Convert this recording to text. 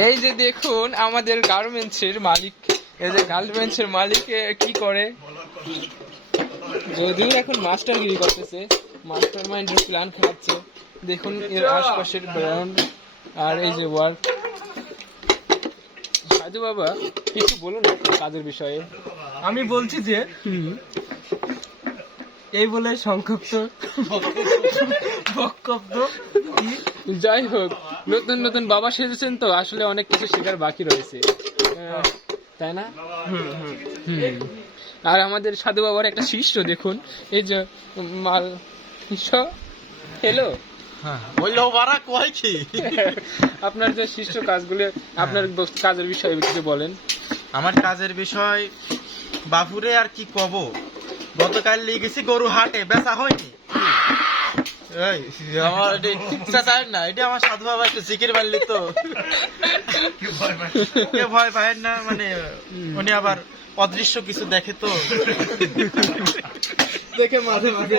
এই যে দেখুন আমাদের গার্মেন্টসের মালিক, এই যে গার্মেন্টসের মালিক কি করে, যদিও এখন মাস্টারগিরি করতেছে, মাস্টার মাইন্ডের প্ল্যান খাচ্ছে। দেখুন এর আশপাশের ব্যাকগ্রাউন্ড আর এই যে ওয়ার্ক। সাধু বাবা কিছু বলুন কাজের বিষয়ে। আমি বলছি যে এই বলে সংক্ষিপ্ত বক্তব্য। যাই হোক, নতুন নতুন বাবা সেজেছেন তো আসলে অনেক কিছু শেখার বাকি রয়েছে, তাই না? আর আমাদের সাধু বাবার একটা শিষ্য দেখুন, এই যে মাল শিষ্য। হ্যালো, আপনার যে শিষ্য কাজগুলো, আপনার কাজের বিষয়ে কিছু বলেন। আমার কাজের বিষয় বাপুরে আর কি কব, গতকাল নিয়ে গেছি গরু হাটে, বেচা হয়নি। আমার না, এটা আমার সাধু বাবা একটু জিকির মারলি তো ভয় পায় না, মানে উনি আবার অদৃশ্য কিছু দেখে তো, দেখে মাঝে মাঝে